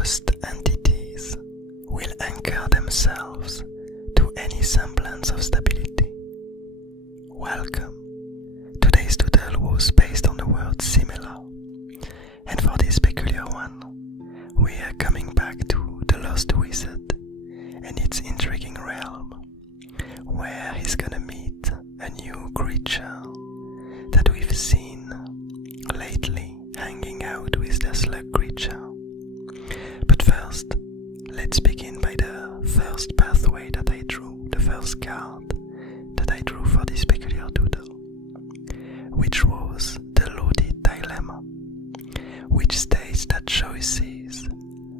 Ghost entities will anchor themselves to any semblance of stability. Welcome. Today's doodle was based on the word similar, and for this peculiar one, we are coming back to the Lost Wizard and its intriguing realm, where he's gonna meet a new creature that we've seen lately hanging out with the slug creature. But first, let's begin by the first pathway that I drew, the first card that I drew for this peculiar doodle, which was the loaded dilemma, which states that choices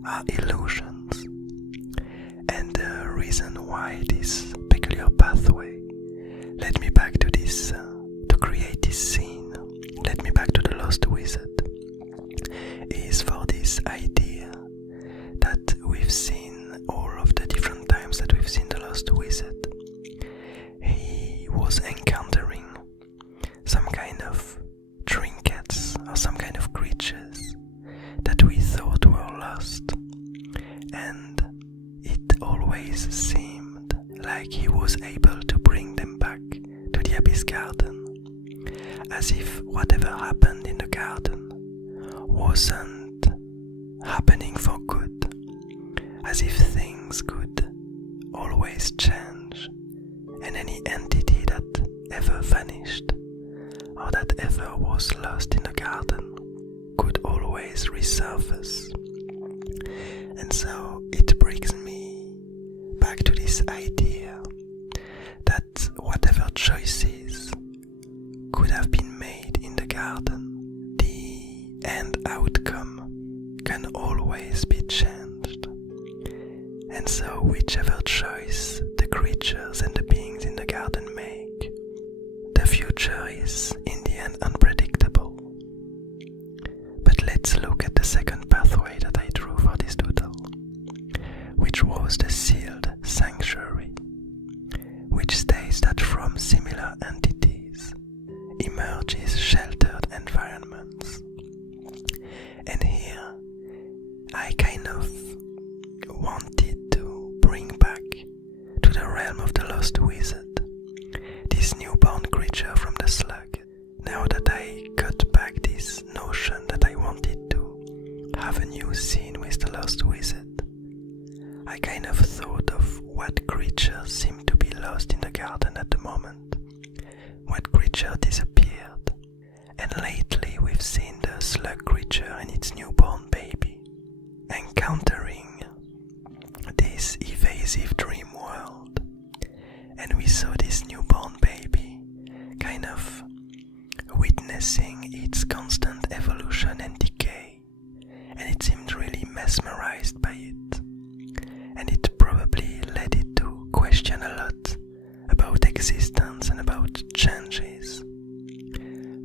are illusions. And the reason why this peculiar pathway led me back to this, to create this scene, led me back to the Lost Wizard, is for this idea that we've seen all of the different times that we've seen the Lost Wizard. He was encountering some kind of trinkets or some kind of creatures that we thought were lost, and it always seemed like he was able to bring them back to the Abyss Garden, as if whatever happened in the garden wasn't happening for good, as if things could always change, and any entity that ever vanished or that ever was lost in the garden could always resurface. And so it brings me back to this idea that whatever choices could have been made in the garden, the end outcome can always be changed. And so whichever choice the creatures and the beings in the garden make, the future is in the end unpredictable. But let's look at the second pathway that I drew for this doodle, which was the sealed sanctuary, which states that from similar entities emerges sheltered environments. And here I kind of wanted to bring back to the realm of the Lost Wizard this newborn creature from the slug. Now that I cut back this notion that I wanted to have a new scene with the Lost Wizard, I kind of thought of what creatures seem to be lost in the garden at the moment, what creature disappeared, and lately we've seen the slug creature and its newborn baby encountering this evasive dream world, and we saw this newborn baby kind of witnessing its constant evolution and decay, and it seemed really mesmerized by it, and it probably led it to question a lot about existence and about changes,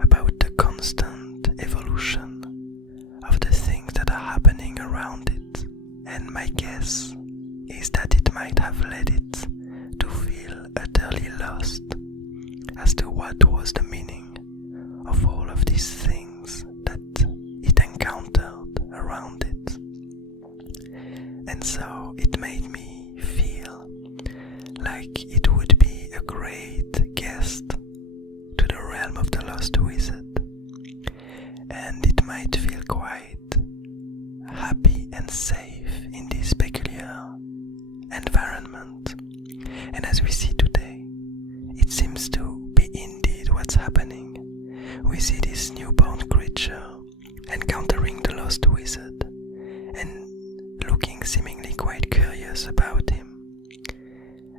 about the constant evolution of the things that are happening around it. And my guess is that it might have led it to feel utterly lost as to what was the meaning of all of these things that it encountered around it. And so it made me feel like it would be a great guest to the realm of the Lost Wizard, and it might feel quite happy and safe in this peculiar environment. And as we see today, it seems to be indeed what's happening. We see this newborn creature encountering the Lost Wizard and looking seemingly quite curious about him,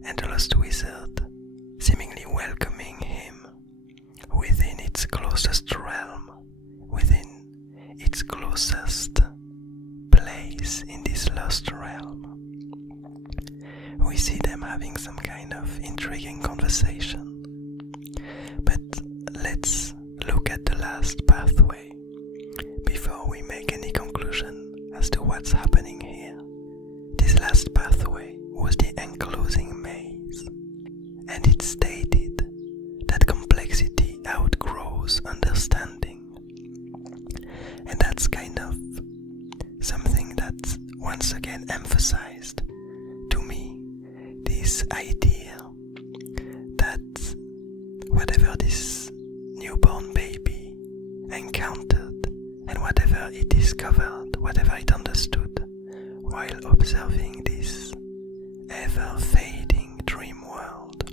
and the Lost Wizard seemingly welcoming him within its closest realm, within its closest place in this lost realm. We see them having some kind of intriguing conversation. But let's look at the last pathway before we make any conclusion as to what's happening here. This last pathway was the enclosing maze, and it stated that complexity outgrows understanding. And that's kind of something that once again emphasized to me this idea that whatever this newborn baby encountered and whatever it discovered, whatever it understood while observing this ever-fading dream world,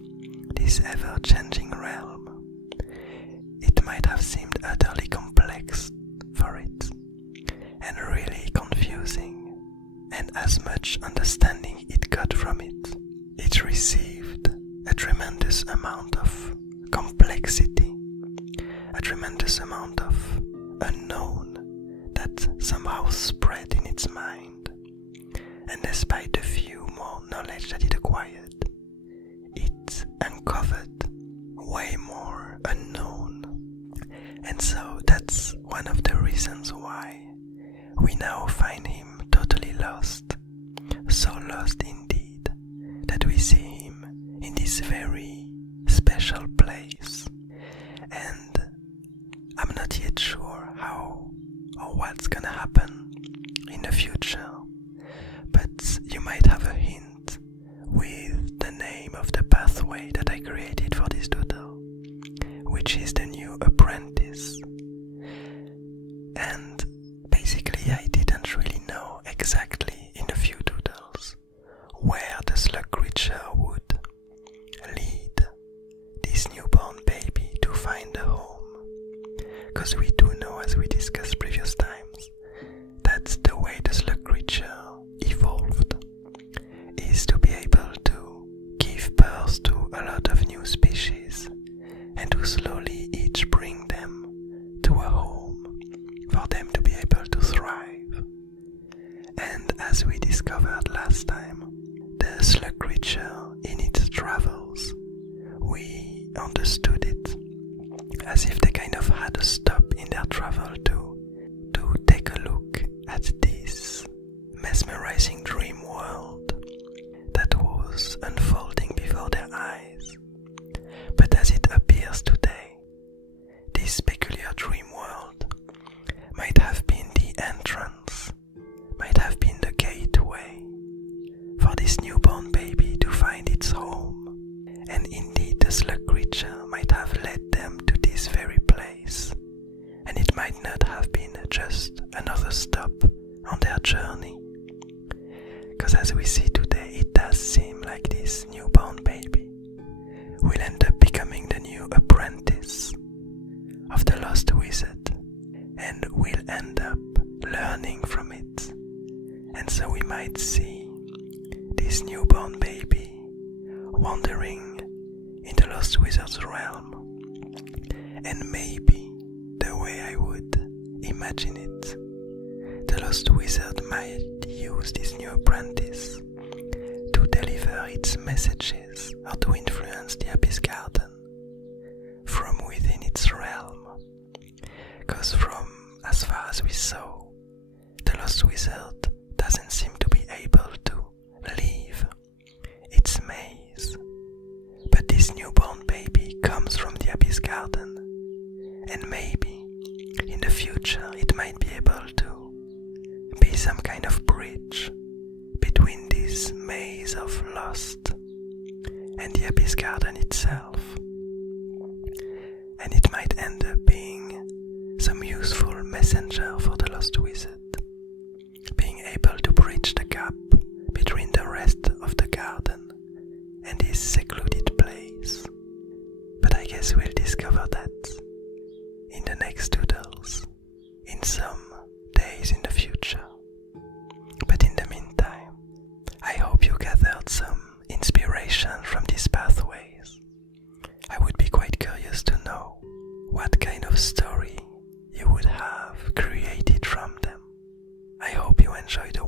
this ever-changing realm, it might have seemed utterly complex for it and really confusing, and as much understanding it got from it, it received a tremendous amount of complexity, a tremendous amount of unknown that somehow spread in its mind. And despite the few more knowledge that it acquired, it uncovered way more unknown. And so that's one of the reasons why we now find him totally lost, so lost indeed, that we see him in this very special place. And I'm not yet sure how or what's gonna happen in the future, but you might have a hint with the name of the pathway that I created for this doodle, which is the new Apprentice. And basically I didn't really know exactly in a few doodles where the slug creature would lead this newborn baby to find a home, because we do know, as we discussed previous times, that the way the slug creature evolved is to be able to give birth to a lot of new species and to slowly each bring them to a home for them to be able to thrive. And as we discovered last time, the slug creature in its travels, we understood it as if they kind of had a stop in their travel to take a look at this mesmerizing dream world that was unfolding before their eyes. But as it appears today, this peculiar dream world might have been the entrance, might have been the gateway for this newborn baby to find its home. And indeed the slug creature might have led them to this very place, and it might not have been just another stop on their journey. Because as we see today, it does seem like this newborn baby will end up becoming the new apprentice of the lost wizard, and will end up learning from it. And so we might see this newborn baby wandering in the lost wizard's realm, and maybe the way I would imagine it, the lost wizard might use this new apprentice to deliver its messages or to influence the Abyss Garden from within its realm. Because from as far as we saw, the lost wizard doesn't seem to be able to leave its maze. But this newborn baby comes from the Abyss Garden, and maybe in the future it might be able to be some kind of bridge between this maze of lost and the Abyss Garden itself. And it might end up being some useful messenger for the lost wizard, being able to bridge the gap between the rest of the garden and this secluded place. But I guess we'll discover that in the next doodles, in some days in the future. But in the meantime, I hope you gathered some inspiration from these pathways. I would be quite curious to know what kind of story you would have created from them. I hope you enjoyed the